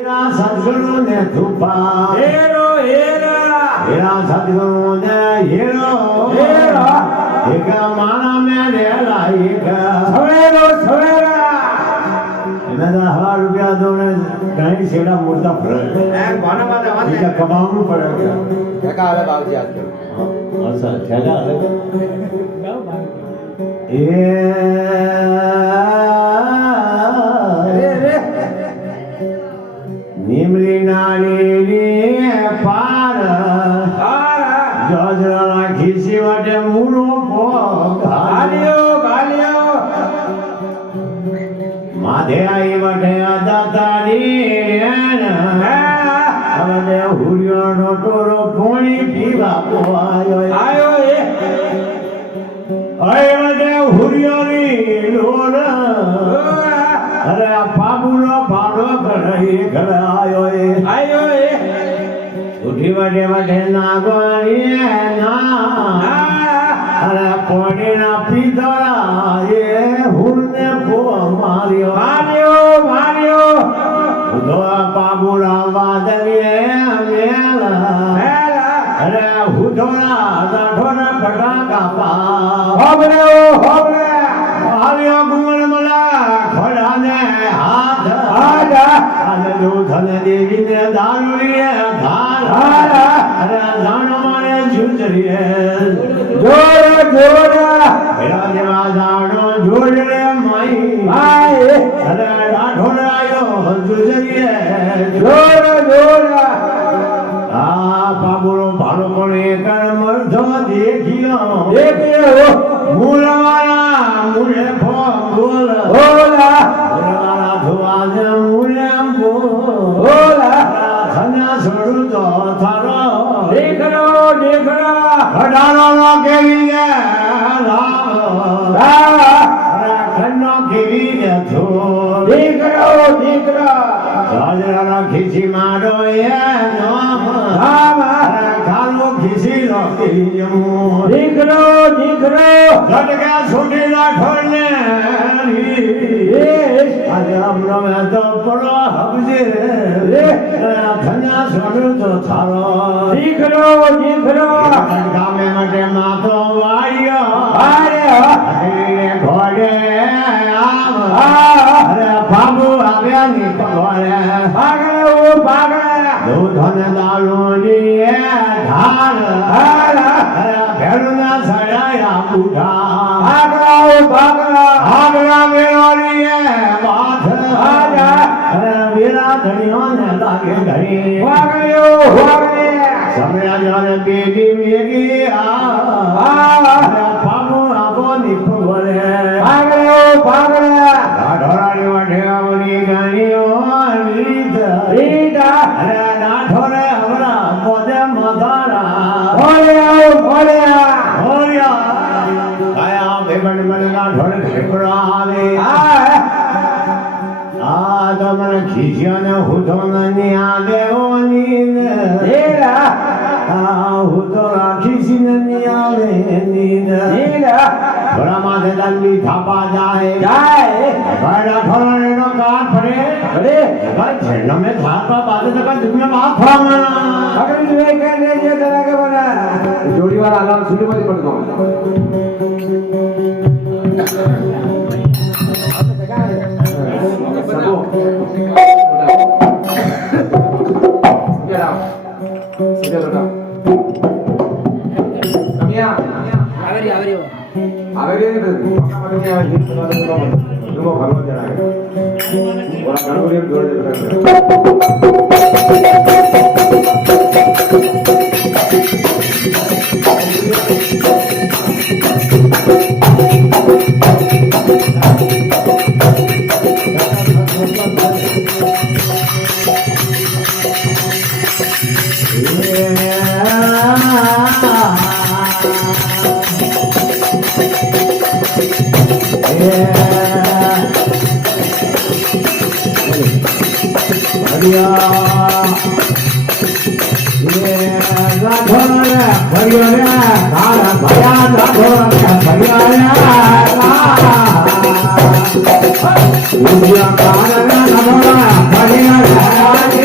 સદગુરુ ને ધુપા હેરો હેરા હેરા સદગુરુ ને હેરો હેરા એક માણા મે રેલા એક સવેરો સવેરા મેં 1000 રૂપિયા દોને ઘણી સેડા મૂર્તા ફરક ભાનવા દે બીજા કમાવાનું પડે કાકા હવે બાવજી યાદ કરો અચ્છા ઠેલા અલગ એ નિમલી નાની પાર જજરા ખીસી વાટે મૂળો ગાલિયો ગાલિયો માધે આઈ વાટે દાતારી હવે હુરિયો નો ટોરો પોણી પીવા પોવાયો આયો એ અરે હુરિયોની લોર અરે આ પાબુનો પાડો ઘરે ઘરે આયો એ આયો એ ઉઠી વાટે વાટે નાગવાની ના અરે પોણી ના પીધરા એ હુરને પો માર્યો માર્યો માર્યો ઉધોરા પાબુરા વાદલીએ મેલા અરે ઉધોરા દાઢોના ફટાકા પા હોબરે હોબરે આલ્યો ગુંગળ મલા ખોડાને હાથ આજા અને દૂધને દેવીને દારૂડીએ ધાર અરે જાણો મારે ઝુંઝરીએ જોર જોર હેરા દેવા જાણો જોડે માઈ આય અરે દાઢોને આયો ઝુંઝરીએ જોર જોર આ બાબુનો ભાડો પણ એકર મરધો દેખ્યો દેખ્યો મૂળવાળા મૂળે બોલ ઓલા મૂળવાળા ધોવાજે મૂળે બોલ ઓલા ખન્યા છોડું તો થારો દેખરો દેખરો અઢારો નો કેવી ગે રામ અરે ખન્નો કેવી ગે થો દેખરો દેખરો રાજરા ખીસી મારો એ નામ રામ કાલો ખીસી નો કેવી જમો દેખરો દેખરો ઘટકા છોટી રાખોને આજે હમણો મેં તો પડો હબજે ધન્યા છોડું તો થારો દેખરો દેખરો ગામે માટે માથો વાળ્યો આરે ઘોડે અરે બાબુ આવ્યા ની પગોળે ભાગરે ઓ ભાગરે દૂધને દારૂની ધાર અરે ભેડુના સડાયા બુઢા ભાગરા ઓ ભાગરા આગલા મેળોની બાથ આજા અરે વીરા ધણીઓને લાગે ઘણી ભાગરે ઓ ભાગરે સમયા જાણે બેટી મેગી અરે બાબુ આબો ની પગોળે ભાગરે ઓ ભાગરે ઢોરાની વઢેવની ગણીઓ રીડા અરે નાઠોરે હમરા પોદે મધારા ભોળ્યા ઓ ભોળ્યા હોરિયા આયા બેબણ મને નાઠોરે ખેપડા આવે આ તો મને ખીસ્યો ને હુધો ની આવે ઓની ને રીડા આ હુધો રાખીસી ને ની આવે ની ને રીડા થોડા માથે દાંડી થાપા જાય જાય ભાડા ઠોરાને નો કાન પડે અરે ભાઈ છેલ્લો મે થાપા બાદે તો કઈ દુનિયા માં ફામણા અગર જોઈ કે રે જે તરા કે બના જોડી વાર આલામ સુડી માંથી પડતો ભર્યો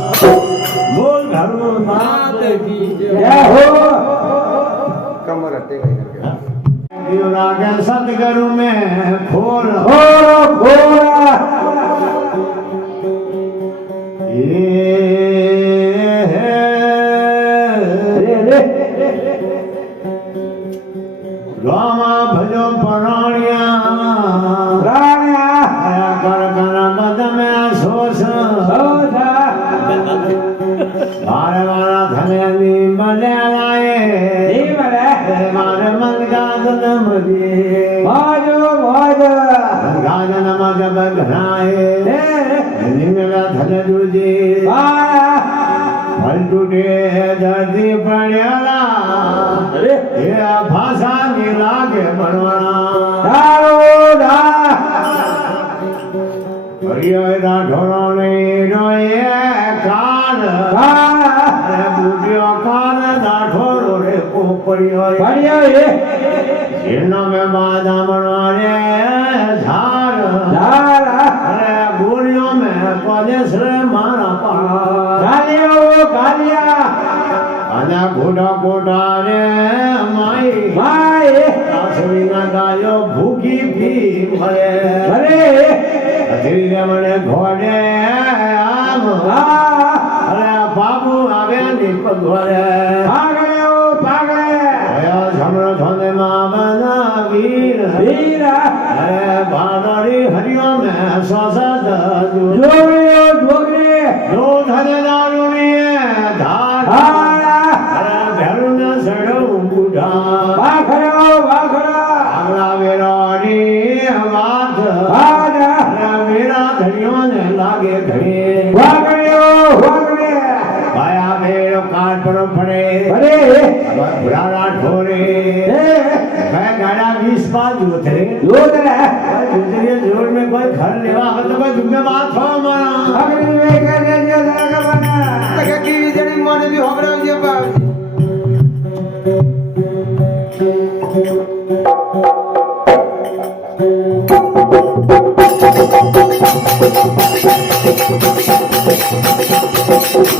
बोल घरों मात की जय हो कमर हटे गई करके दिवरा के सतगुरु में खोल हो घोड़ा रे रे रामा भजो प्राणिया राणा कर कर मद में सोच सोधा मारे मारा धनेली मले लाए जीवरे मारे मन का जन्म दिए भाजो भाजो गाजन मज बघनाए रे निमेला धन दूजे आया फल टूटे धरती पड़ेला अरे ये भाषा की लागे बनवाना दारो दा हरिया ढोरो ने रोए कान का बूढ़ियो कान दा ढोरो रे पोपड़ियो बढ़िया रे सिरनो में बादा बनवारे झार दारा अरे बूढ़ियों में पदेश रे मारा पारा गालियो गालिया आना घोड़ा घोड़ा रे माई माए आसुरी ना गायो भूखी भी मरे अरे धीरे मने घोड़े आम अरे बाबू आवे नी पगोरे पागलियो पागले आया झमरो धोने मामना वीर वीरा अरे भादरी हरियो में स्वासा दू जोगियो जोगरे जो धने दारुनी धार हारा अरे भैरू न सड़ो बूढ़ा बाखरो बाखरो अगला वेरानी बात हारा अरे मेरा धनियों ने लागे घड़े वागलियो वागले भाया मेरो काट पर फड़े अरे बुराना ढोरे मैं गाड़ा 20 बार उतरे जोदरे दूसरे जोर में कोई घर लेवा हो तो कोई जुम्मे बात हो मारा अगली वे करे जो लगा बना तके की जड़ी मन Oh